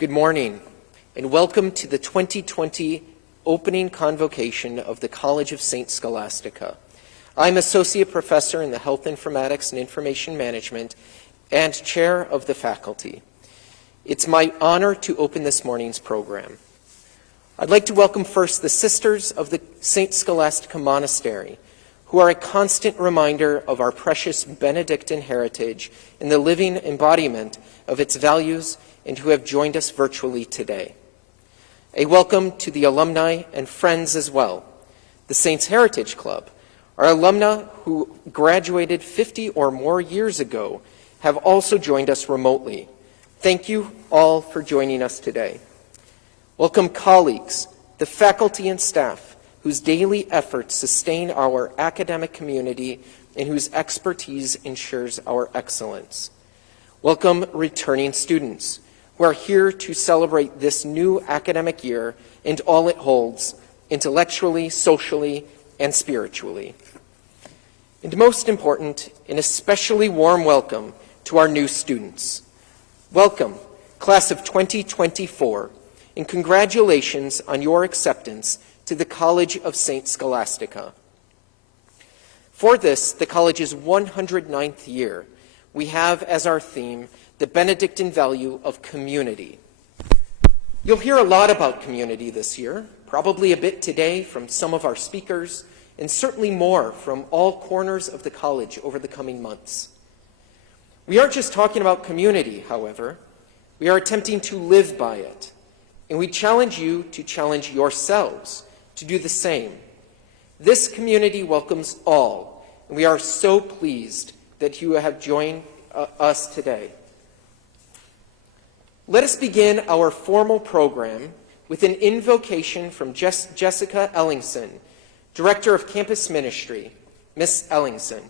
Good morning, and welcome to the 2020 opening convocation of the College of St. Scholastica. I'm Associate Professor in the Health Informatics and Information Management and Chair of the faculty. It's my honor to open this morning's program. I'd like to welcome first the Sisters of the St. Scholastica Monastery, who are a constant reminder of our precious Benedictine heritage and the living embodiment of its values, and who have joined us virtually today. A welcome to the alumni and friends as well. The Saints Heritage Club, our alumna who graduated 50 or more years ago, have also joined us remotely. Thank you all for joining us today. Welcome colleagues, the faculty and staff whose daily efforts sustain our academic community and whose expertise ensures our excellence. Welcome returning students who are here to celebrate this new academic year and all it holds, intellectually, socially, and spiritually. And most important, an especially warm welcome to our new students. Welcome, class of 2024, and congratulations on your acceptance to the College of St. Scholastica. For this, the college's 109th year, we have as our theme the Benedictine value of community. You'll hear a lot about community this year, probably a bit today from some of our speakers, and certainly more from all corners of the college over the coming months. We aren't just talking about community, however. We are attempting to live by it, and we challenge you to challenge yourselves to do the same. This community welcomes all, and we are so pleased that you have joined us today. Let us begin our formal program with an invocation from Jessica Ellingson, Director of Campus Ministry. Miss Ellingson.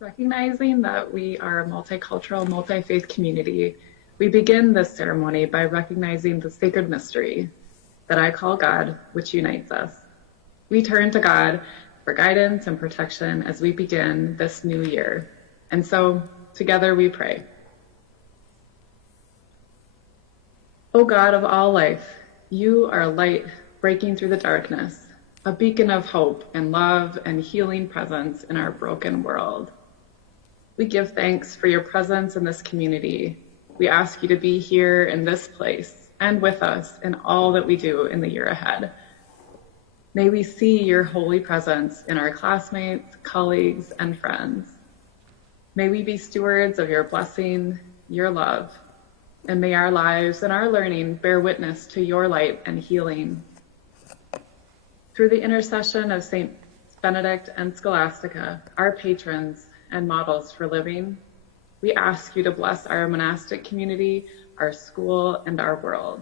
Recognizing that we are a multicultural, multi-faith community, we begin this ceremony by recognizing the sacred mystery that I call God, which unites us. We turn to God for guidance and protection as we begin this new year. And so, together we pray. O God of all life, you are a light breaking through the darkness. a beacon of hope and love and healing presence in our broken world. We give thanks for your presence in this community. We ask you to be here in this place and with us in all that we do in the year ahead. May we see your holy presence in our classmates, colleagues, and friends. May we be stewards of your blessing, your love, and may our lives and our learning bear witness to your light and healing. Through the intercession of Saints Benedict and Scholastica, our patrons and models for living, we ask you to bless our monastic community, our school, and our world.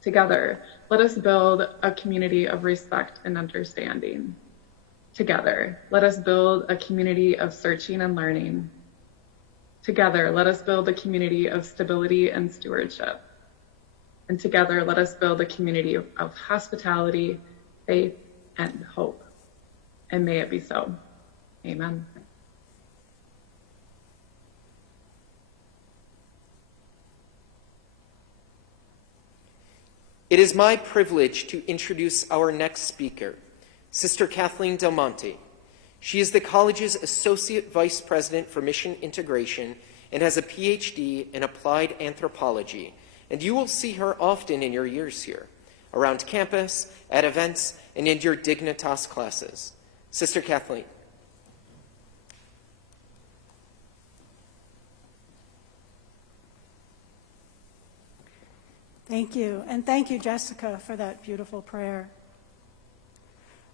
Together, let us build a community of respect and understanding. Together, let us build a community of searching and learning. Together, let us build a community of stability and stewardship. And together, let us build a community of hospitality, faith, and hope. And may it be so. Amen. It is my privilege to introduce our next speaker, Sister Kathleen Del Monte. She is the college's Associate Vice President for Mission Integration and has a PhD in Applied Anthropology, and you will see her often in your years here, around campus, at events, and in your Dignitas classes. Sister Kathleen. Thank you, and thank you, Jessica, for that beautiful prayer.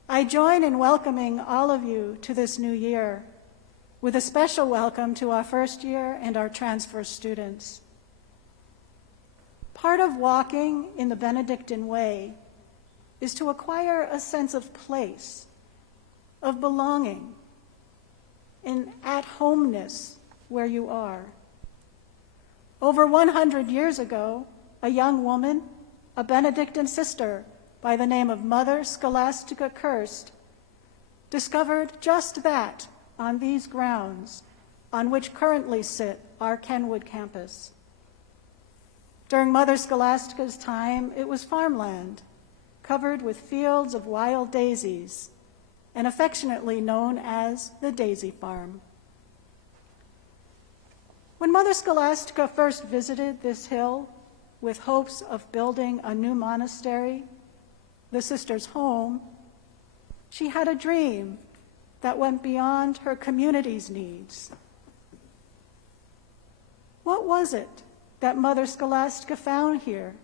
I join in welcoming all of you to this new year, with a special welcome to our first year and our transfer students. Part of walking in the Benedictine way is to acquire a sense of place, of belonging, and at-homeness where you are. Over 100 years ago, a young woman, a Benedictine sister by the name of Mother Scholastica Kirst, discovered just that on these grounds on which currently sit our Kenwood campus. During Mother Scholastica's time, it was farmland, covered with fields of wild daisies, and affectionately known as the Daisy Farm. When Mother Scholastica first visited this hill with hopes of building a new monastery, the sister's home, she had a dream that went beyond her community's needs. What was it that Mother Scholastica found here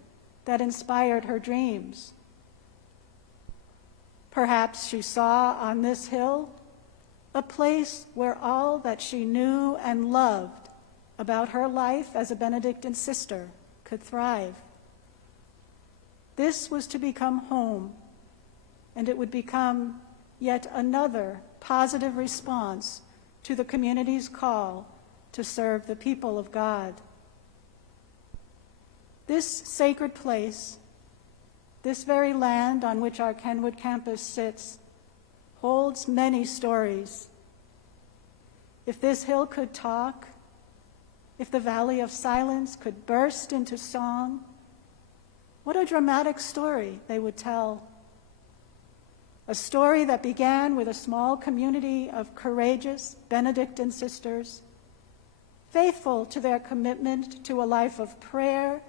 that inspired her dreams? Perhaps she saw on this hill a place where all that she knew and loved about her life as a Benedictine sister could thrive. This was to become home, and it would become yet another positive response to the community's call to serve the people of God. This sacred place, this very land on which our Kenwood campus sits, holds many stories. If this hill could talk, if the Valley of Silence could burst into song, what a dramatic story they would tell. A story that began with a small community of courageous Benedictine sisters, faithful to their commitment to a life of prayer,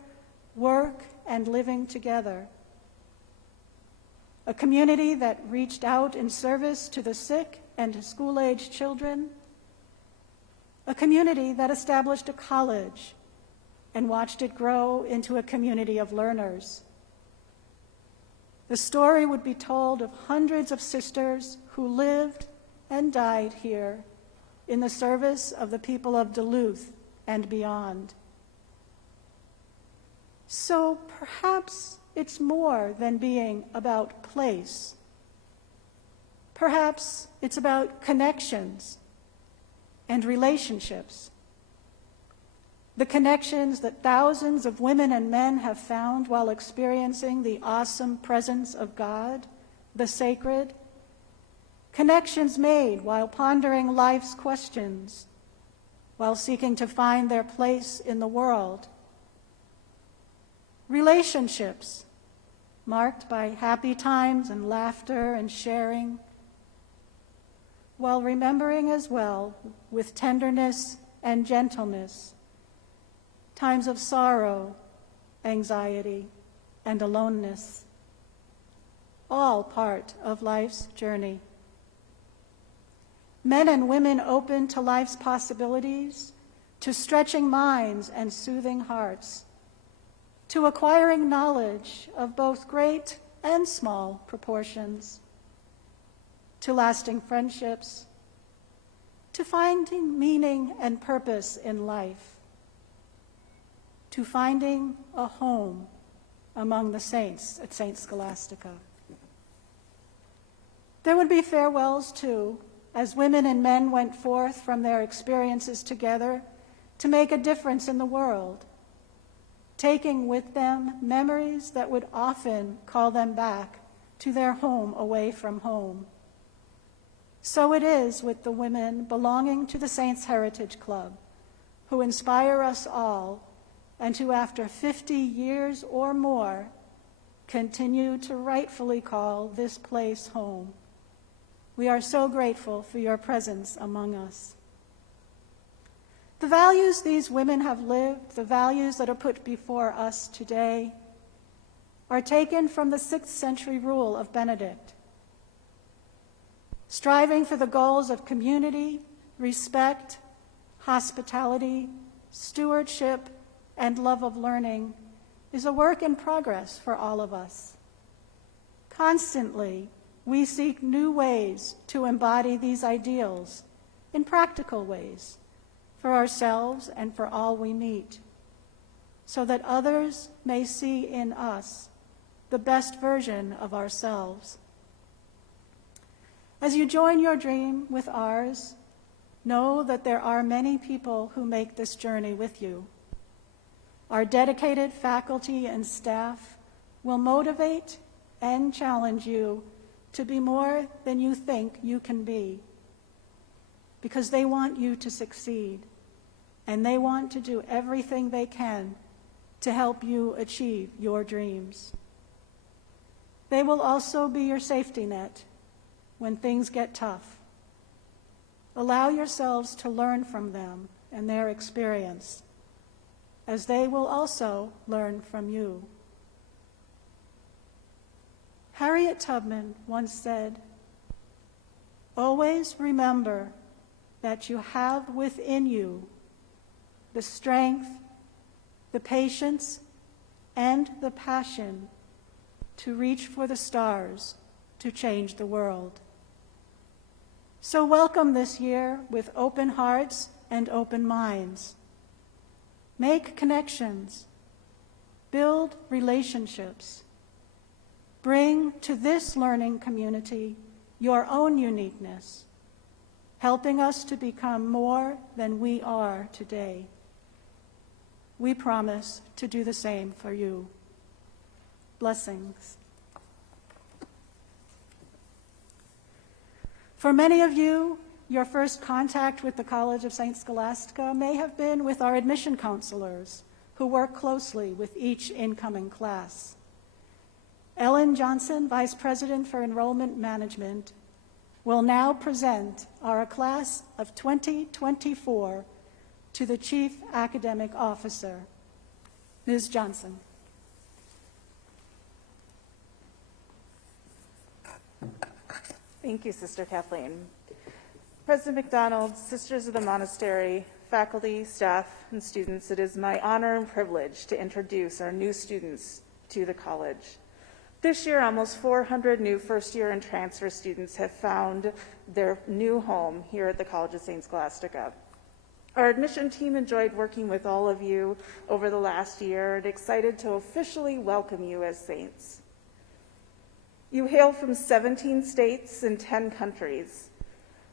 work, and living together. A community that reached out in service to the sick and school-age children. A community that established a college and watched it grow into a community of learners. The story would be told of hundreds of sisters who lived and died here in the service of the people of Duluth and beyond. So perhaps it's more than being about place. Perhaps it's about connections and relationships. The connections that thousands of women and men have found while experiencing the awesome presence of God, the sacred. Connections made while pondering life's questions, while seeking to find their place in the world. Relationships marked by happy times and laughter and sharing, while remembering as well, with tenderness and gentleness, times of sorrow, anxiety, and aloneness, all part of life's journey. Men and women open to life's possibilities, to stretching minds and soothing hearts, to acquiring knowledge of both great and small proportions, to lasting friendships, to finding meaning and purpose in life, to finding a home among the saints at St. Scholastica. There would be farewells, too, as women and men went forth from their experiences together to make a difference in the world, taking with them memories that would often call them back to their home away from home. So it is with the women belonging to the Saints Heritage Club, who inspire us all and who, after 50 years or more, continue to rightfully call this place home. We are so grateful for your presence among us. The values these women have lived, the values that are put before us today, are taken from the 6th century rule of Benedict. Striving for the goals of community, respect, hospitality, stewardship, and love of learning is a work in progress for all of us. Constantly, we seek new ways to embody these ideals in practical ways for ourselves and for all we meet, so that others may see in us the best version of ourselves. As you join your dream with ours, know that there are many people who make this journey with you. Our dedicated faculty and staff will motivate and challenge you to be more than you think you can be, because they want you to succeed, and they want to do everything they can to help you achieve your dreams. They will also be your safety net when things get tough. Allow yourselves to learn from them and their experience, as they will also learn from you. Harriet Tubman once said, "Always remember that you have within you the strength, the patience, and the passion to reach for the stars to change the world." So welcome this year with open hearts and open minds. Make connections, build relationships, bring to this learning community your own uniqueness, helping us to become more than we are today. We promise to do the same for you. Blessings. For many of you, your first contact with the College of St. Scholastica may have been with our admission counselors, who work closely with each incoming class. Ellen Johnson, Vice President for Enrollment Management, will now present our class of 2024 to the Chief Academic Officer. Ms. Johnson. Thank you, Sister Kathleen. President McDonald, Sisters of the Monastery, faculty, staff, and students, it is my honor and privilege to introduce our new students to the college. This year, almost 400 new first-year and transfer students have found their new home here at the College of St. Scholastica. Our admission team enjoyed working with all of you over the last year and excited to officially welcome you as Saints. You hail from 17 states and 10 countries,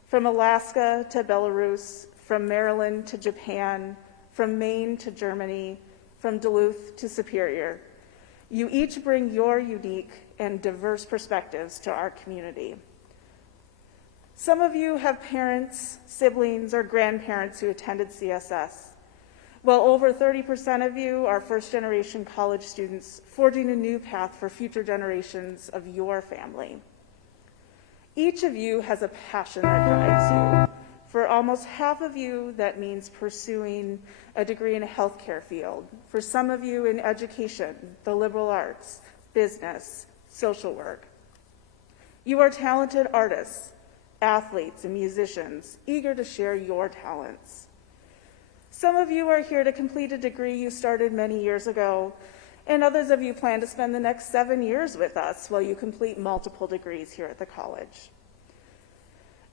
from Alaska to Belarus, from Maryland to Japan, from Maine to Germany, from Duluth to Superior. You each bring your unique and diverse perspectives to our community. Some of you have parents, siblings, or grandparents who attended CSS. while over 30% of you are first-generation college students forging a new path for future generations of your family. Each of you has a passion that drives you. For almost half of you, that means pursuing a degree in a healthcare field. For some of you, in education, the liberal arts, business, social work. You are talented artists, athletes, and musicians, eager to share your talents. Some of you are here to complete a degree you started many years ago, and others of you plan to spend the next 7 years with us while you complete multiple degrees here at the college.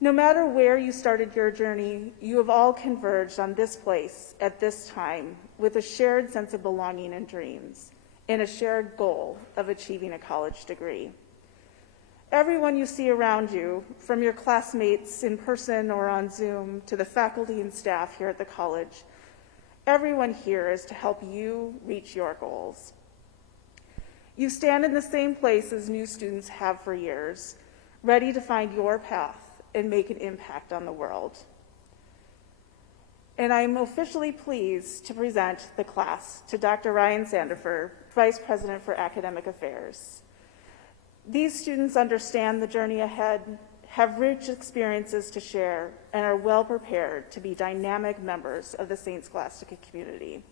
No matter where you started your journey, you have all converged on this place at this time with a shared sense of belonging and dreams, and a shared goal of achieving a college degree. Everyone you see around you, from your classmates in person or on Zoom to the faculty and staff here at the college, everyone here is to help you reach your goals. You stand in the same place as new students have for years, ready to find your path and make an impact on the world. And I'm officially pleased to present the class to Dr. Ryan Sandifer, Vice President for Academic Affairs. These students understand the journey ahead, have rich experiences to share, and are well prepared to be dynamic members of the St. Scholastica community.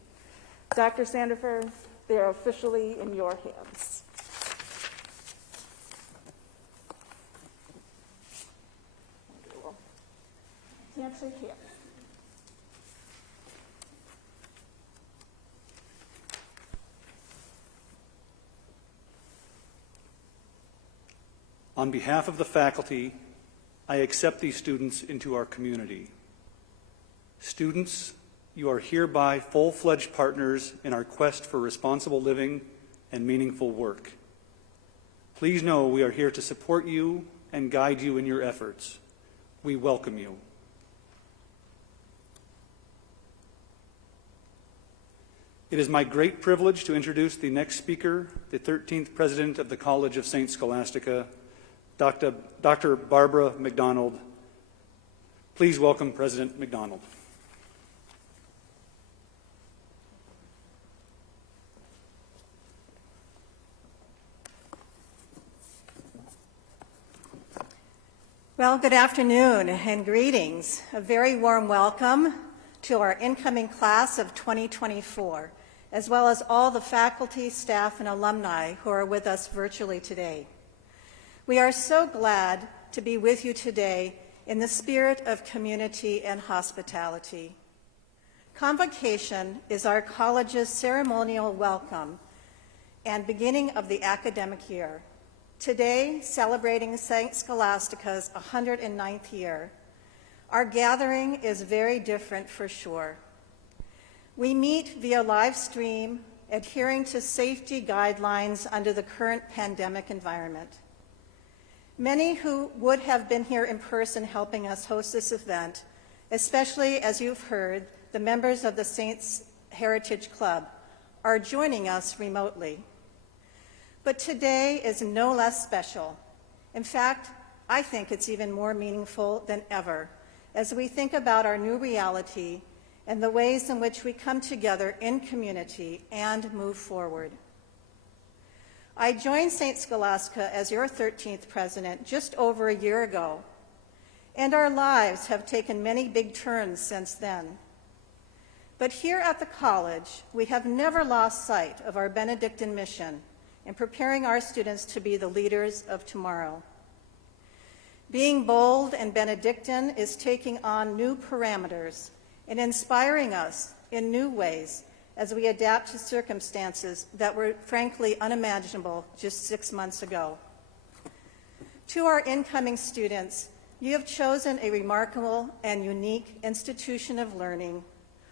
Dr. Sandifer, they are officially in your hands. Can't shake hands. On behalf of the faculty, I accept these students into our community. Students, you are hereby full-fledged partners in our quest for responsible living and meaningful work. Please know we are here to support you and guide you in your efforts. We welcome you. It is my great privilege to introduce the next speaker, the 13th President of the College of St. Scholastica, Dr. Barbara McDonald. Please welcome President McDonald. Well, good afternoon and greetings. A very warm welcome to our incoming class of 2024, as well as all the faculty, staff, and alumni who are with us virtually today. We are so glad to be with you today in the spirit of community and hospitality. Convocation is our college's ceremonial welcome and beginning of the academic year. Today, celebrating St. Scholastica's 109th year, our gathering is very different for sure. We meet via live stream, adhering to safety guidelines under the current pandemic environment. Many who would have been here in person helping us host this event, especially as you've heard, the members of the Saints Heritage Club, are joining us remotely. But today is no less special. In fact, I think it's even more meaningful than ever as we think about our new reality and the ways in which we come together in community and move forward. I joined St. Scholastica as your 13th president just over a year ago, and our lives have taken many big turns since then. But here at the college, we have never lost sight of our Benedictine mission in preparing our students to be the leaders of tomorrow. Being bold and Benedictine is taking on new parameters and inspiring us in new ways as we adapt to circumstances that were frankly unimaginable just 6 months ago. To our incoming students, you have chosen a remarkable and unique institution of learning,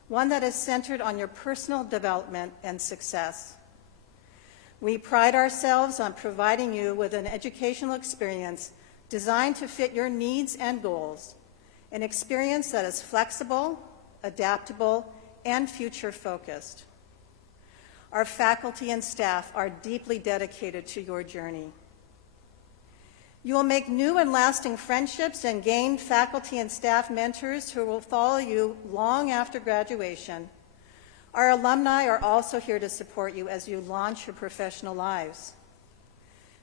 one that is centered on your personal development and success. We pride ourselves on providing you with an educational experience designed to fit your needs and goals, an experience that is flexible, adaptable, and future-focused. Our faculty and staff are deeply dedicated to your journey. You will make new and lasting friendships and gain faculty and staff mentors who will follow you long after graduation, Our alumni are also here to support you as you launch your professional lives.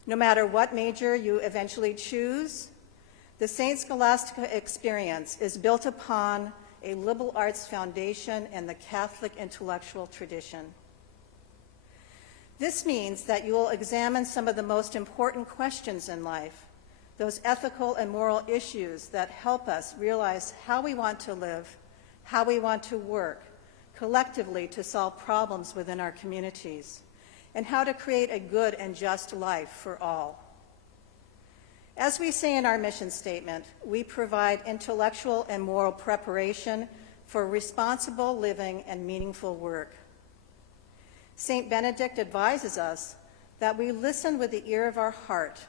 No matter what major you eventually choose, the St. Scholastica experience is built upon a liberal arts foundation and the Catholic intellectual tradition. This means that you will examine some of the most important questions in life, those ethical and moral issues that help us realize how we want to live, how we want to work, collectively to solve problems within our communities, and how to create a good and just life for all. As we say in our mission statement, we provide intellectual and moral preparation for responsible living and meaningful work. St. Benedict advises us that we listen with the ear of our heart.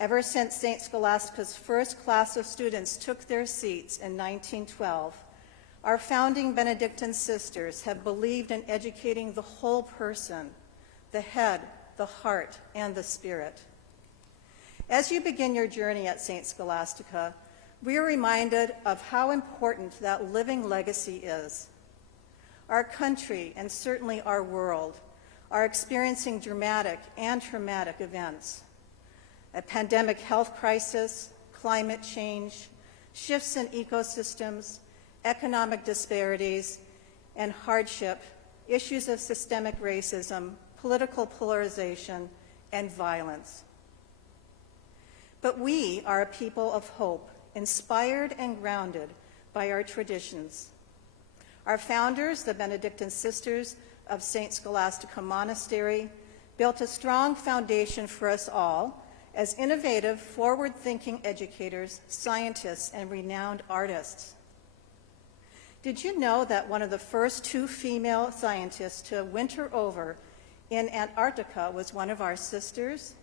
Ever since St. Scholastica's first class of students took their seats in 1912, our founding Benedictine sisters have believed in educating the whole person, the head, the heart, and the spirit. As you begin your journey at St. Scholastica, we are reminded of how important that living legacy is. Our country, and certainly our world, are experiencing dramatic and traumatic events. A pandemic health crisis, climate change, shifts in ecosystems, economic disparities and hardship, issues of systemic racism, political polarization, and violence. But we are a people of hope, inspired and grounded by our traditions. Our founders, the Benedictine Sisters of St. Scholastica Monastery, built a strong foundation for us all as innovative, forward-thinking educators, scientists, and renowned artists. Did you know that one of the first 2 female scientists to winter over in Antarctica was one of our sisters?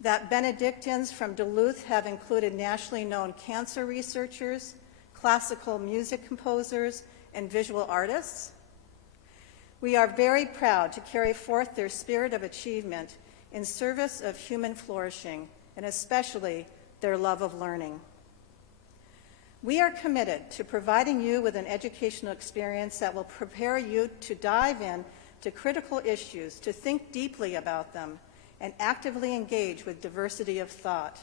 That Benedictines from Duluth have included nationally known cancer researchers, classical music composers, and visual artists? We are very proud to carry forth their spirit of achievement in service of human flourishing, and especially their love of learning. We are committed to providing you with an educational experience that will prepare you to dive in to critical issues, to think deeply about them, and actively engage with diversity of thought.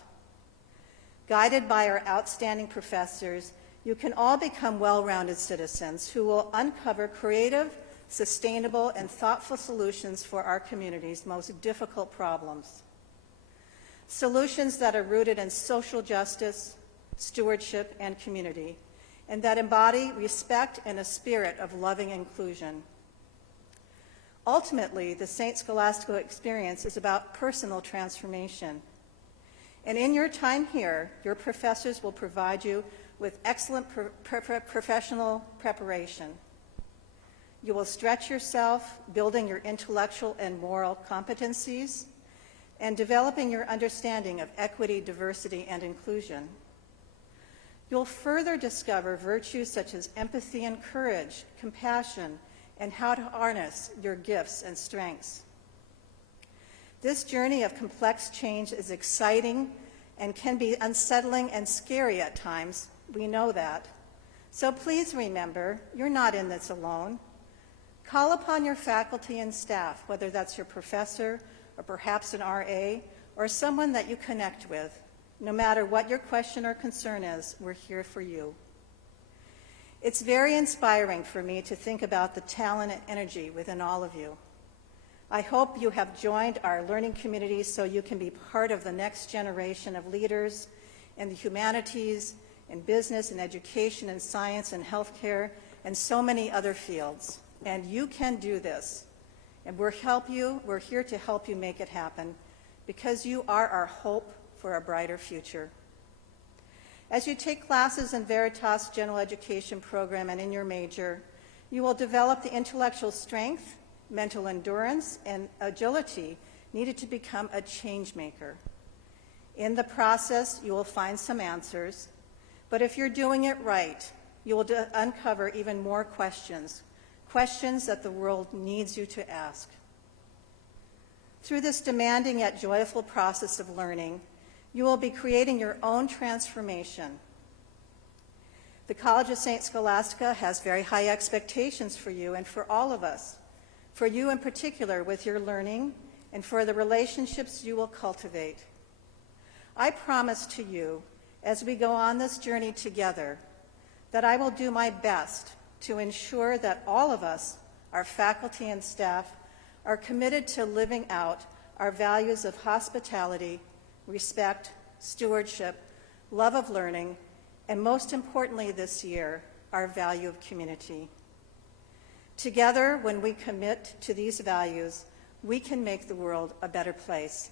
Guided by our outstanding professors, you can all become well-rounded citizens who will uncover creative, sustainable, and thoughtful solutions for our community's most difficult problems. Solutions that are rooted in social justice, stewardship, and community, and that embody respect and a spirit of loving inclusion. Ultimately, the St. Scholastica experience is about personal transformation. And in your time here, your professors will provide you with excellent professional preparation. You will stretch yourself, building your intellectual and moral competencies, and developing your understanding of equity, diversity, and inclusion. You'll further discover virtues such as empathy and courage, compassion, and how to harness your gifts and strengths. This journey of complex change is exciting and can be unsettling and scary at times. We know that. So please remember, you're not in this alone. Call upon your faculty and staff, whether that's your professor or perhaps an RA or someone that you connect with. No matter what your question or concern is, we're here for you. It's very inspiring for me to think about the talent and energy within all of you. I hope you have joined our learning community so you can be part of the next generation of leaders in the humanities, in business, in education, in science, and healthcare, and so many other fields. And you can do this. And we're here to help you make it happen because you are our hope for a brighter future. As you take classes in Veritas General Education program and in your major, you will develop the intellectual strength, mental endurance, and agility needed to become a change maker. In the process, you will find some answers, but if you're doing it right, you will uncover even more questions that the world needs you to ask. Through this demanding yet joyful process of learning, you will be creating your own transformation. The College of St. Scholastica has very high expectations for you and for all of us, for you in particular with your learning and for the relationships you will cultivate. I promise to you, as we go on this journey together, that I will do my best to ensure that all of us, our faculty and staff, are committed to living out our values of hospitality, respect, stewardship, love of learning, and most importantly this year, our value of community. Together, when we commit to these values, we can make the world a better place.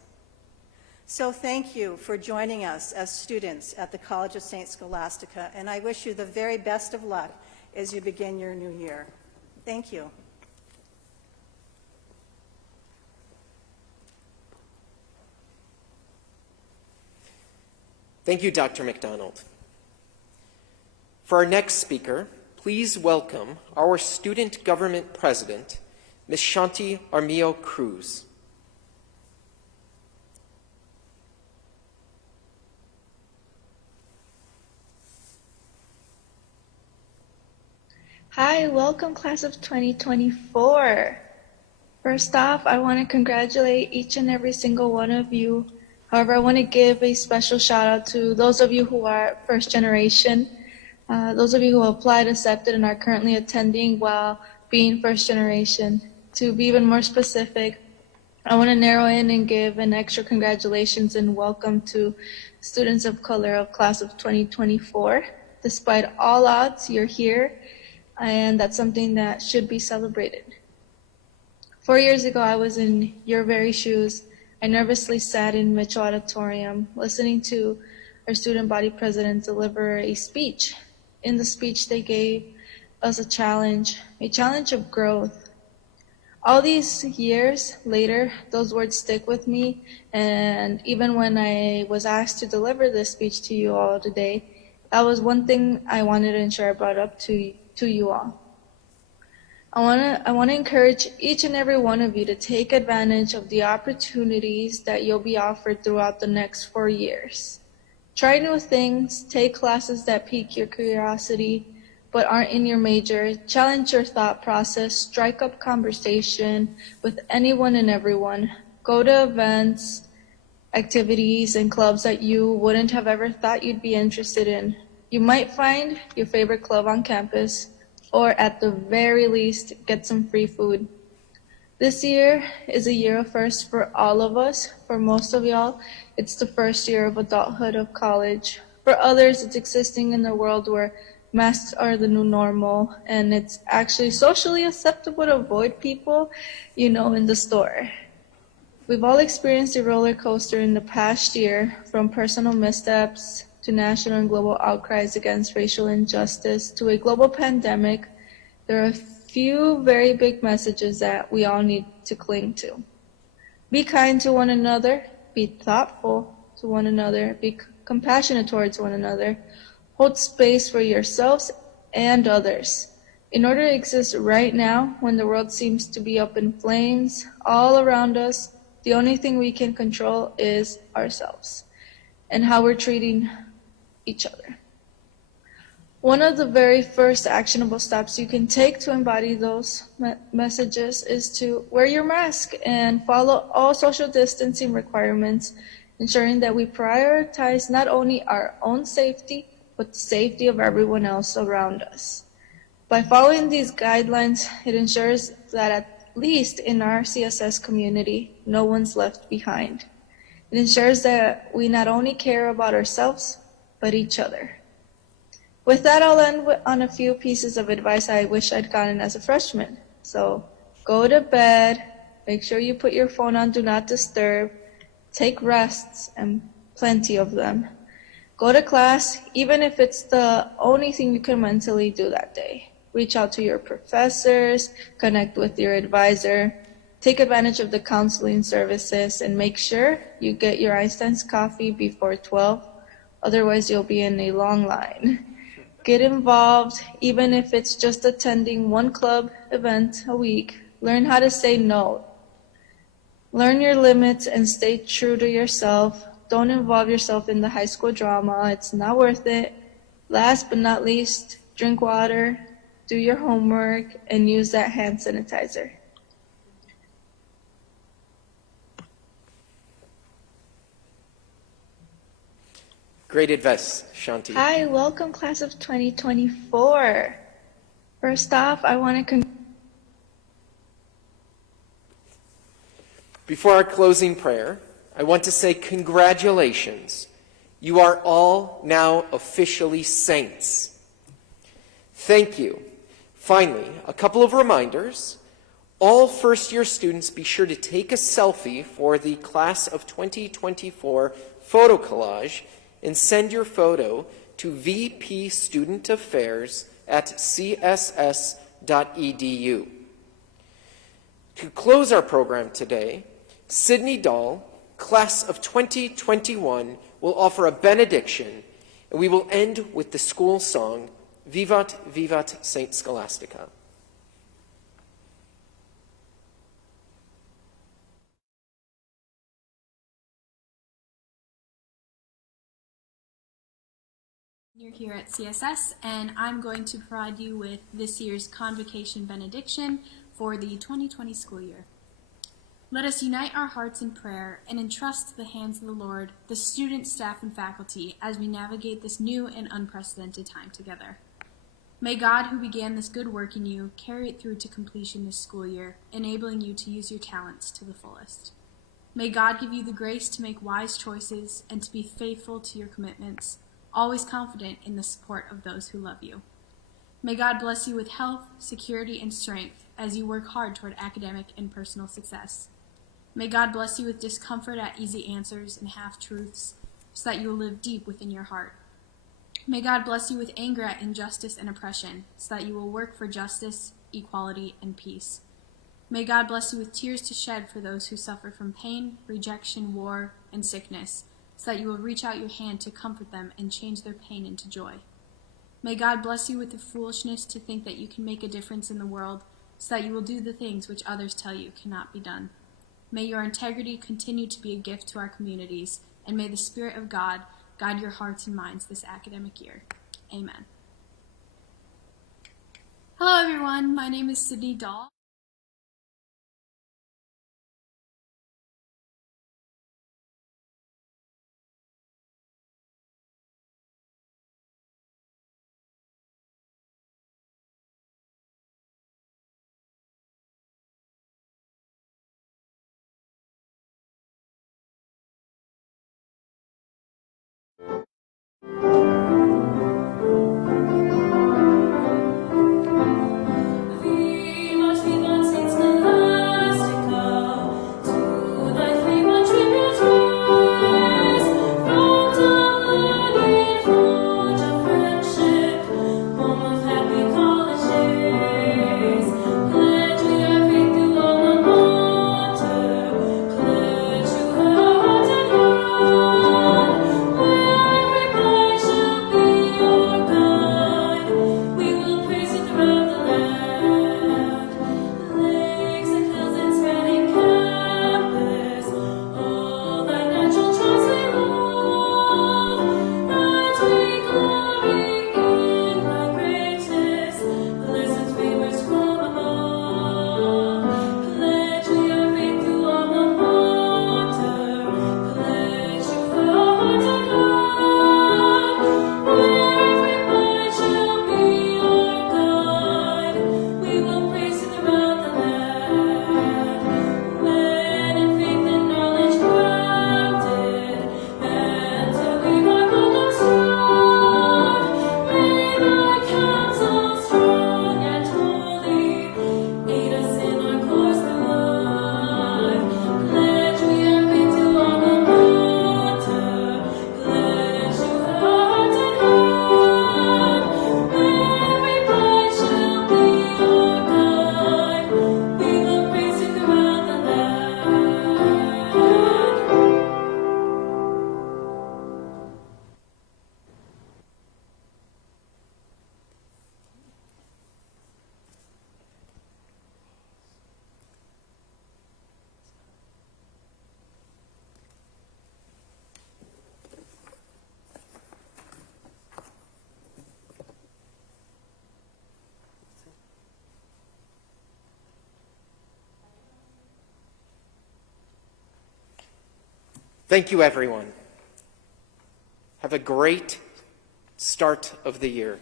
So thank you for joining us as students at the College of St. Scholastica, and I wish you the very best of luck as you begin your new year. Thank you. Thank you, Dr. McDonald. For our next speaker, please welcome our Student Government President, Ms. Shanti Armillo Cruz. Hi, welcome class of 2024. First off, I want to congratulate each and every single one of you. However, I want to give a special shout out to those of you who are first generation, those of you who applied, accepted, and are currently attending while being first generation. To be even more specific, I want to narrow in and give an extra congratulations and welcome to students of color of class of 2024. Despite all odds, you're here, and that's something that should be celebrated. 4 years ago, I was in your very shoes. I nervously sat in Mitchell Auditorium listening to our student body president deliver a speech. In the speech, they gave us a challenge of growth. All these years later, those words stick with me, and even when I was asked to deliver this speech to you all today, that was one thing I wanted to ensure I brought up to you all. I want to encourage each and every one of you to take advantage of the opportunities that you'll be offered throughout the next 4 years. Try new things, take classes that pique your curiosity but aren't in your major, challenge your thought process, strike up conversation with anyone and everyone, go to events, activities, and clubs that you wouldn't have ever thought you'd be interested in. You might find your favorite club on campus, or at the very least, get some free food. This year is a year of firsts for all of us. For most of y'all, it's the first year of adulthood of college. For others, it's existing in a world where masks are the new normal, and it's actually socially acceptable to avoid people, in the store. We've all experienced a roller coaster in the past year, from personal missteps to national and global outcries against racial injustice to a global pandemic. There are a few very big messages that we all need to cling to. Be kind to one another, be thoughtful to one another, be compassionate towards one another, hold space for yourselves and others. In order to exist right now, when the world seems to be up in flames all around us, the only thing we can control is ourselves and how we're treating each other. One of the very first actionable steps you can take to embody those messages is to wear your mask and follow all social distancing requirements, ensuring that we prioritize not only our own safety, but the safety of everyone else around us. By following these guidelines, it ensures that at least in our CSS community, no one's left behind. It ensures that we not only care about ourselves, but each other. With that, I'll end on a few pieces of advice I wish I'd gotten as a freshman. So go to bed, make sure you put your phone on Do Not Disturb, take rests, and plenty of them. Go to class, even if it's the only thing you can mentally do that day. Reach out to your professors, connect with your advisor, take advantage of the counseling services, and make sure you get your Einstein's coffee before 12. Otherwise, you'll be in a long line. Get involved, even if it's just attending one club event a week. Learn how to say no. Learn your limits and stay true to yourself. Don't involve yourself in the high school drama. It's not worth it. Last but not least, drink water, do your homework, and use that hand sanitizer. Great advice, Shanti. Hi, welcome class of 2024. First off, I want to Before our closing prayer, I want to say congratulations. You are all now officially saints. Thank you. Finally, a couple of reminders. All first-year students, be sure to take a selfie for the Class of 2024 photo collage and send your photo to vpstudentaffairs@css.edu. To close our program today, Sydney Dahl, Class of 2021, will offer a benediction, and we will end with the school song, Vivat, Vivat Saint Scholastica. You're here at CSS, and I'm going to provide you with this year's Convocation benediction for the 2020 school year. Let us unite our hearts in prayer and entrust to the hands of the Lord the students, staff, and faculty as we navigate this new and unprecedented time together. May God, who began this good work in you, carry it through to completion this school year, enabling you to use your talents to the fullest. May God give you the grace to make wise choices and to be faithful to your commitments, always confident in the support of those who love you. May God bless you with health, security, and strength as you work hard toward academic and personal success. May God bless you with discomfort at easy answers and half-truths so that you will live deep within your heart. May God bless you with anger at injustice and oppression so that you will work for justice, equality, and peace. May God bless you with tears to shed for those who suffer from pain, rejection, war, and sickness, so that you will reach out your hand to comfort them and change their pain into joy. May God bless you with the foolishness to think that you can make a difference in the world, so that you will do the things which others tell you cannot be done. May your integrity continue to be a gift to our communities, and may the Spirit of God guide your hearts and minds this academic year. Amen. Hello everyone, my name is Sydney Dahl. Vivos Thank you, everyone. Have a great start of the year.